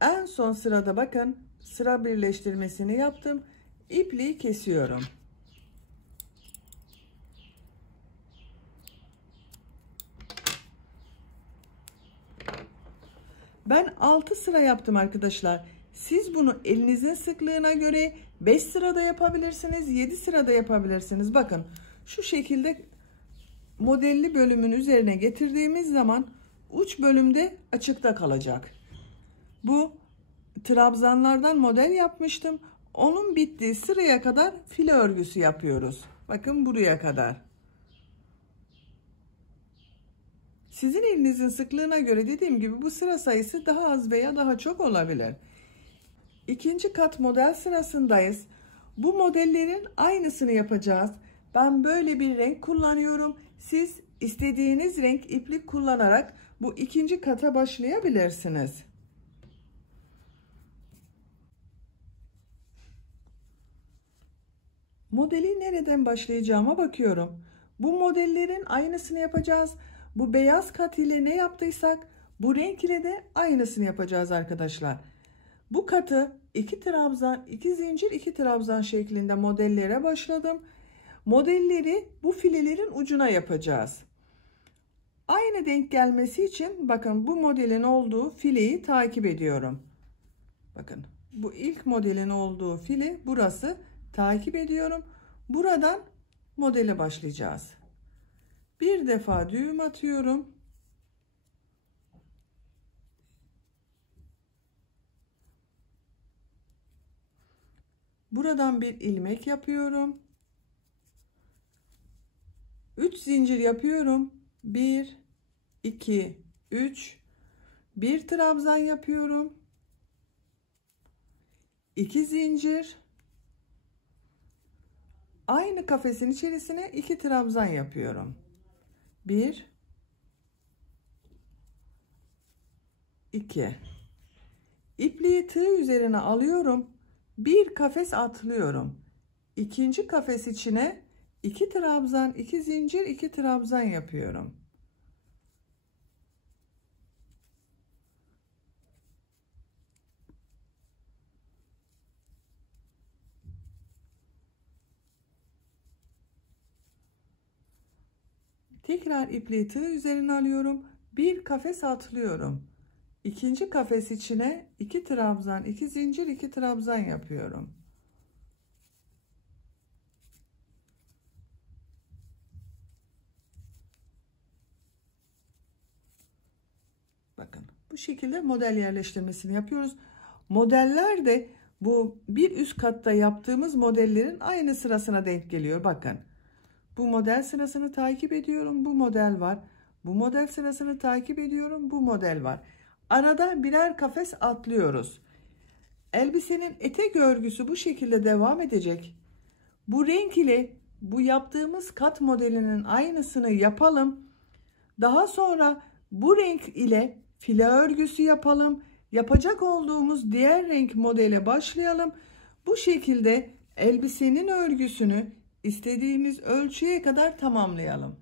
En son sırada bakın sıra birleştirmesini yaptım. İpliği kesiyorum. Ben 6 sıra yaptım arkadaşlar. Siz bunu elinizin sıklığına göre 5 sırada yapabilirsiniz, 7 sırada yapabilirsiniz. Bakın şu şekilde modelli bölümün üzerine getirdiğimiz zaman uç bölümde açıkta kalacak. Bu trabzanlardan model yapmıştım. Onun bittiği sıraya kadar file örgüsü yapıyoruz. Bakın buraya kadar. Sizin elinizin sıklığına göre dediğim gibi bu sıra sayısı daha az veya daha çok olabilir. İkinci kat model sırasındayız. Bu modellerin aynısını yapacağız. Ben böyle bir renk kullanıyorum. Siz istediğiniz renk iplik kullanarak bu ikinci kata başlayabilirsiniz. Modeli nereden başlayacağıma bakıyorum. Bu modellerin aynısını yapacağız. Bu beyaz kat ile ne yaptıysak bu renk ile de aynısını yapacağız arkadaşlar. Bu katı 2 trabzan, 2 zincir, 2 trabzan şeklinde modellere başladım. Modelleri bu filelerin ucuna yapacağız. Aynı denk gelmesi için bakın bu modelin olduğu fileyi takip ediyorum. Bakın bu ilk modelin olduğu file burası. takip ediyorum. Buradan modele başlayacağız. Bir defa düğüm atıyorum. Buradan bir ilmek yapıyorum. 3 zincir yapıyorum. 1 2 3 bir trabzan yapıyorum. 2 zincir. Aynı kafesin içerisine 2 trabzan yapıyorum. 1 2 ipliği tığ üzerine alıyorum. Bir kafes atlıyorum. İkinci kafes içine 2 trabzan, 2 zincir, 2 trabzan yapıyorum. Tekrar ipliği tığ üzerine alıyorum. Bir kafes atlıyorum. İkinci kafes içine 2 trabzan, 2 zincir, 2 trabzan yapıyorum. Bakın bu şekilde model yerleştirmesini yapıyoruz. Modeller de bu bir üst katta yaptığımız modellerin aynı sırasına denk geliyor. Bakın bu model sırasını takip ediyorum. Bu model var. Bu model sırasını takip ediyorum. Bu model var. Arada birer kafes atlıyoruz. Elbisenin etek örgüsü bu şekilde devam edecek. Bu renk ile bu yaptığımız kat modelinin aynısını yapalım. Daha sonra bu renk ile file örgüsü yapalım. Yapacak olduğumuz diğer renk modele başlayalım. Bu şekilde elbisenin örgüsünü istediğimiz ölçüye kadar tamamlayalım.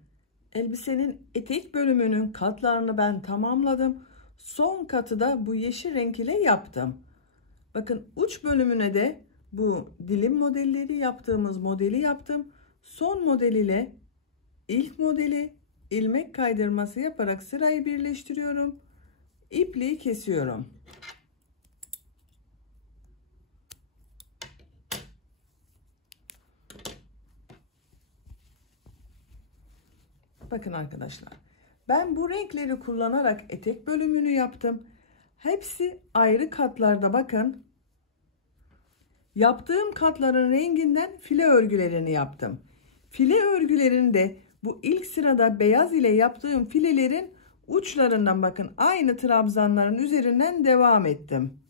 Elbisenin etek bölümünün katlarını ben tamamladım. Son katı da bu yeşil renk ile yaptım. Bakın uç bölümüne de bu dilim modelleri yaptığımız modeli yaptım. Son model ile ilk modeli ilmek kaydırması yaparak sırayı birleştiriyorum. İpliği kesiyorum. Bakın arkadaşlar. Ben bu renkleri kullanarak etek bölümünü yaptım. Hepsi ayrı katlarda bakın. Yaptığım katların renginden file örgülerini yaptım. File örgülerinde bu ilk sırada beyaz ile yaptığım filelerin uçlarından bakın aynı trabzanların üzerinden devam ettim.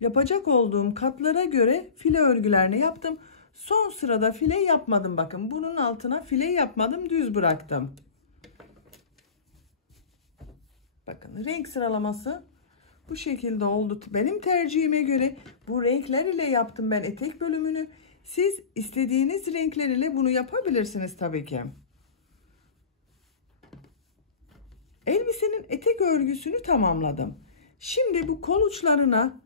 Yapacak olduğum katlara göre file örgülerini yaptım. Son sırada file yapmadım bakın. Bunun altına file yapmadım, düz bıraktım. Bakın renk sıralaması bu şekilde oldu. Benim tercihime göre bu renkler ile yaptım ben etek bölümünü. Siz istediğiniz renkler ile bunu yapabilirsiniz tabii ki. Elbisenin etek örgüsünü tamamladım. Şimdi bu kol uçlarına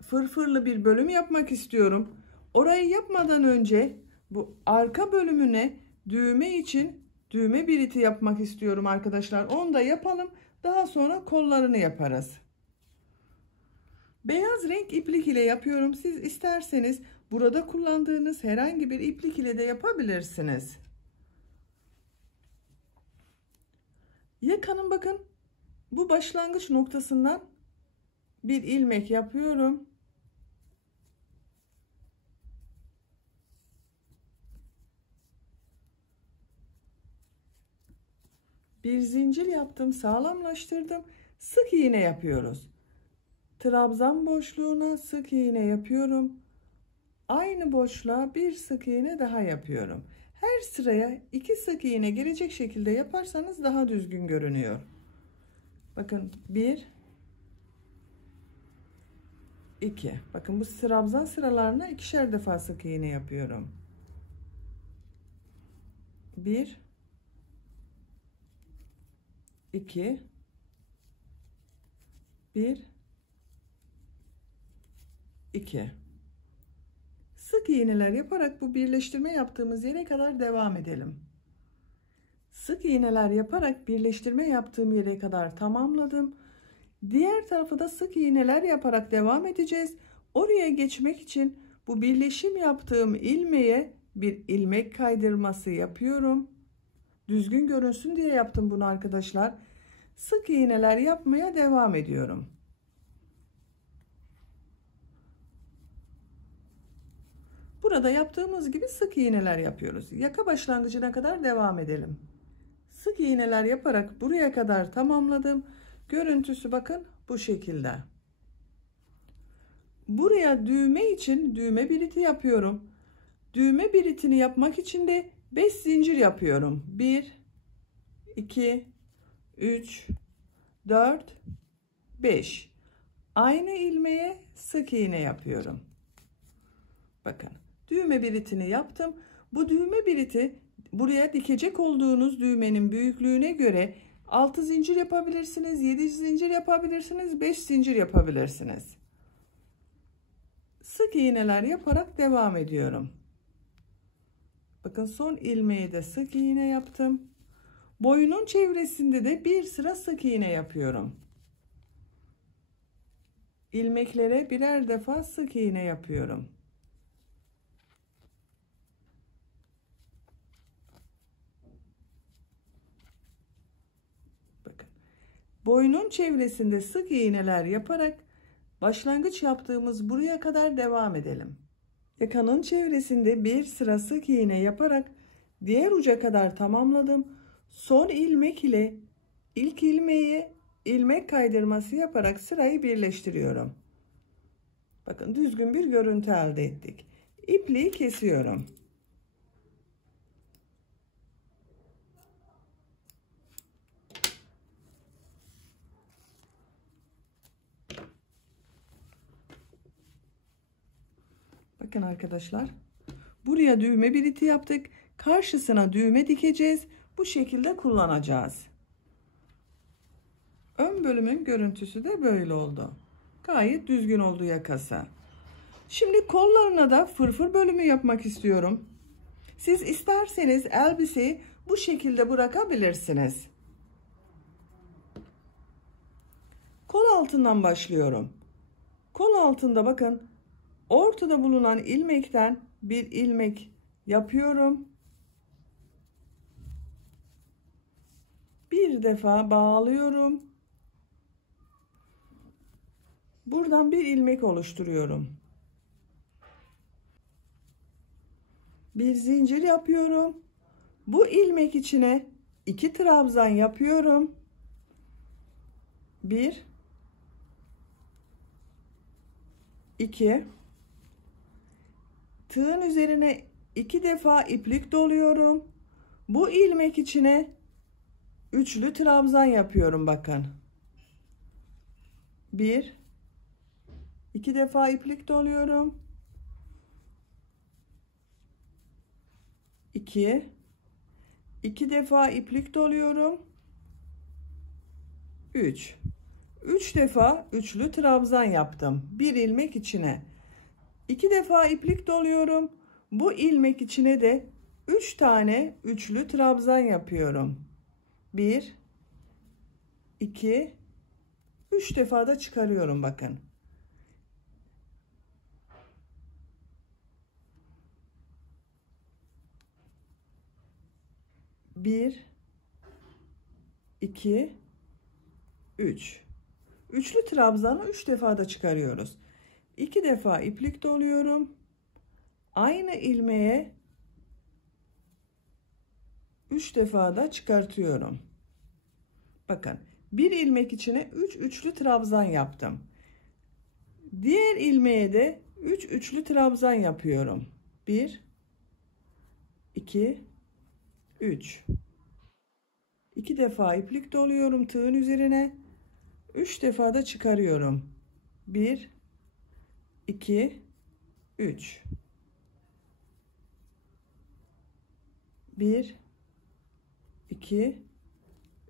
fırfırlı bir bölüm yapmak istiyorum. Orayı yapmadan önce bu arka bölümüne düğme için düğme biriti yapmak istiyorum arkadaşlar. Onu da yapalım. Daha sonra kollarını yaparız. Beyaz renk iplik ile yapıyorum. Siz isterseniz burada kullandığınız herhangi bir iplik ile de yapabilirsiniz. Yakanın bakın bu başlangıç noktasından bir ilmek yapıyorum. Bir zincir yaptım, sağlamlaştırdım. Sık iğne yapıyoruz. Trabzan boşluğuna sık iğne yapıyorum. Aynı boşluğa bir sık iğne daha yapıyorum. Her sıraya 2 sık iğne gelecek şekilde yaparsanız daha düzgün görünüyor. Bakın 1 2. Bakın bu trabzan sıralarına ikişer defa sık iğne yapıyorum. 1 2 1 2. Sık iğneler yaparak bu birleştirme yaptığımız yere kadar devam edelim. Sık iğneler yaparak birleştirme yaptığım yere kadar tamamladım. Diğer tarafı da sık iğneler yaparak devam edeceğiz. Oraya geçmek için Bu birleşim yaptığım ilmeğe bir ilmek kaydırması yapıyorum. Düzgün görünsün diye yaptım bunu arkadaşlar. Sık iğneler yapmaya devam ediyorum. Burada yaptığımız gibi sık iğneler yapıyoruz. Yaka başlangıcına kadar devam edelim. Sık iğneler yaparak buraya kadar tamamladım. Görüntüsü bakın bu şekilde. Buraya düğme için düğme biriti yapıyorum. Düğme biritini yapmak için de 5 zincir yapıyorum. 1 2 3 4 5. Aynı ilmeğe sık iğne yapıyorum. Bakın düğme biritini yaptım. Bu düğme biriti buraya dikecek olduğunuz düğmenin büyüklüğüne göre 6 zincir yapabilirsiniz, 7 zincir yapabilirsiniz, 5 zincir yapabilirsiniz. Sık iğneler yaparak devam ediyorum. Bakın son ilmeği de sık iğne yaptım. Boyunun çevresinde de bir sıra sık iğne yapıyorum. İlmeklere birer defa sık iğne yapıyorum. Bakın. Boyunun çevresinde sık iğneler yaparak başlangıç yaptığımız buraya kadar devam edelim. Yakanın çevresinde bir sıra sık iğne yaparak diğer uca kadar tamamladım. Son ilmek ile ilk ilmeğe ilmek kaydırması yaparak sırayı birleştiriyorum. Bakın düzgün bir görüntü elde ettik. İpliği kesiyorum. Bakın arkadaşlar. Buraya düğme biriti yaptık. Karşısına düğme dikeceğiz. Bu şekilde kullanacağız. Ön bölümün görüntüsü de böyle oldu. Gayet düzgün oldu yakası. Şimdi kollarına da fırfır bölümü yapmak istiyorum. Siz isterseniz elbiseyi bu şekilde bırakabilirsiniz. Kol altından başlıyorum. Kol altında bakın ortada bulunan ilmekten bir ilmek yapıyorum. Bir defa bağlıyorum. Buradan bir ilmek oluşturuyorum. Bir zincir yapıyorum. Bu ilmek içine 2 trabzan yapıyorum. 1 2 tığın üzerine 2 defa iplik doluyorum. Bu ilmek içine üçlü trabzan yapıyorum bakın. 1 2 defa iplik doluyorum. 2 2 defa iplik doluyorum. 3 defa üçlü trabzan yaptım. Bir ilmek içine 2 defa iplik doluyorum. Bu ilmek içine de 3 tane üçlü trabzan yapıyorum. 1 2 3 defa da çıkarıyorum bakın. Bir, iki, üç. Üçlü trabzanı 3 defa da çıkarıyoruz. 2 defa iplik doluyorum. Aynı ilmeğe 3 defa da çıkartıyorum. Bakın bir ilmek içine 3 üçlü trabzan yaptım. Diğer ilmeğe de 3 üçlü trabzan yapıyorum. 1 2 3 2 defa iplik doluyorum tığın üzerine. 3 defa da çıkarıyorum. 1 2 3 1 2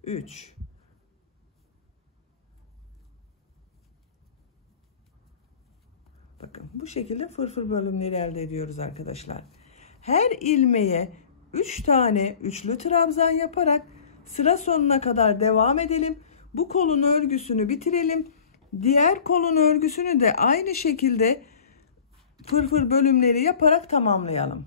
3 Bakın bu şekilde fırfır bölümleri elde ediyoruz arkadaşlar. Her ilmeğe 3 tane üçlü trabzan yaparak sıra sonuna kadar devam edelim. Bu kolun örgüsünü bitirelim. Diğer kolun örgüsünü de aynı şekilde fırfır bölümleri yaparak tamamlayalım.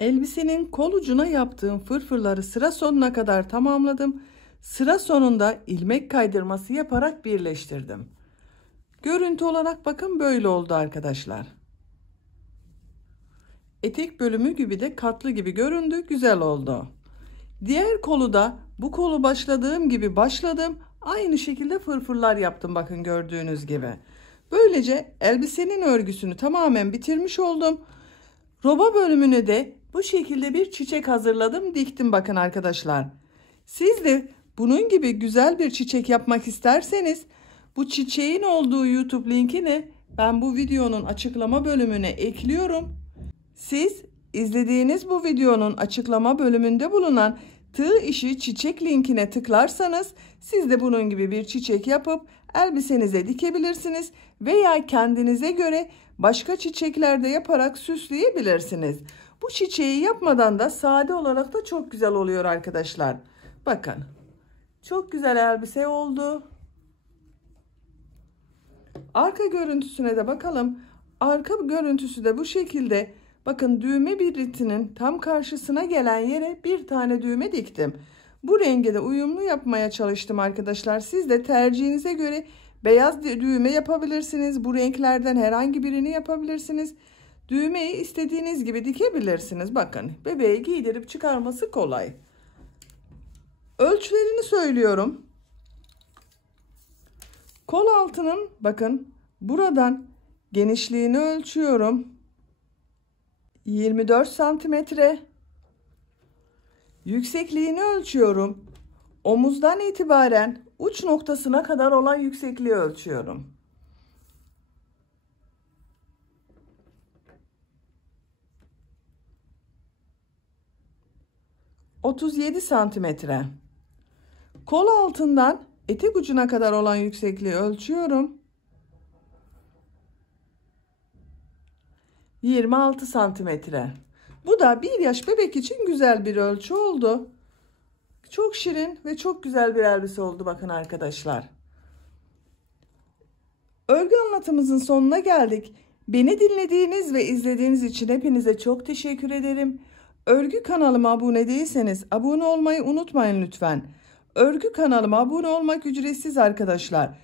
Elbisenin kol ucuna yaptığım fırfırları sıra sonuna kadar tamamladım. Sıra sonunda ilmek kaydırması yaparak birleştirdim. Görüntü olarak bakın böyle oldu arkadaşlar. Etek bölümü gibi de katlı gibi göründü, güzel oldu. Diğer kolu da bu kolu başladığım gibi başladım. Aynı şekilde fırfırlar yaptım bakın gördüğünüz gibi. Böylece elbisenin örgüsünü tamamen bitirmiş oldum. Roba bölümüne de bu şekilde bir çiçek hazırladım, diktim bakın arkadaşlar. Siz de bunun gibi güzel bir çiçek yapmak isterseniz bu çiçeğin olduğu YouTube linkini ben bu videonun açıklama bölümüne ekliyorum. Siz izlediğiniz bu videonun açıklama bölümünde bulunan tığ işi çiçek linkine tıklarsanız siz de bunun gibi bir çiçek yapıp elbisenize dikebilirsiniz veya kendinize göre başka çiçekler de yaparak süsleyebilirsiniz. Bu çiçeği yapmadan da sade olarak da çok güzel oluyor arkadaşlar. Bakın çok güzel elbise oldu. Arka görüntüsüne de bakalım. Arka görüntüsü de bu şekilde. Bakın düğme biritinin tam karşısına gelen yere bir tane düğme diktim. Bu renge de uyumlu yapmaya çalıştım arkadaşlar. Siz de tercihinize göre beyaz düğme yapabilirsiniz. Bu renklerden herhangi birini yapabilirsiniz. Düğmeyi istediğiniz gibi dikebilirsiniz. Bakın bebeği giydirip çıkarması kolay. Ölçülerini söylüyorum. Kol altının bakın buradan genişliğini ölçüyorum. 24 santimetre. Yüksekliğini ölçüyorum. Omuzdan itibaren uç noktasına kadar olan yüksekliği ölçüyorum. ...37 santimetre. Kol altından etek ucuna kadar olan yüksekliği ölçüyorum. 26 santimetre. Bu da 1 yaş bebek için güzel bir ölçü oldu. Çok şirin ve çok güzel bir elbise oldu bakın arkadaşlar. Örgü anlatımızın sonuna geldik. Beni dinlediğiniz ve izlediğiniz için hepinize çok teşekkür ederim. Örgü kanalıma abone değilseniz abone olmayı unutmayın lütfen. Örgü kanalıma abone olmak ücretsiz arkadaşlar.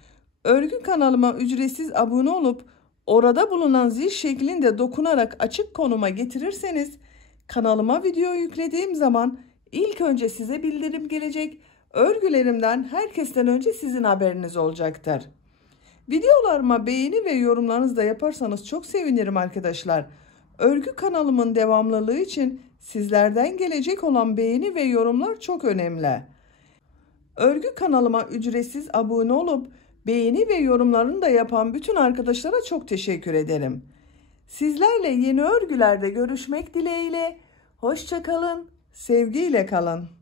Örgü kanalıma ücretsiz abone olup orada bulunan zil şeklinde dokunarak açık konuma getirirseniz kanalıma video yüklediğim zaman ilk önce size bildirim gelecek. Örgülerimden herkesten önce sizin haberiniz olacaktır. Videolarıma beğeni ve yorumlarınızı da yaparsanız çok sevinirim arkadaşlar. Örgü kanalımın devamlılığı için sizlerden gelecek olan beğeni ve yorumlar çok önemli. Örgü kanalıma ücretsiz abone olup beğeni ve yorumlarını da yapan bütün arkadaşlara çok teşekkür ederim. Sizlerle yeni örgülerde görüşmek dileğiyle. Hoşça kalın, sevgiyle kalın.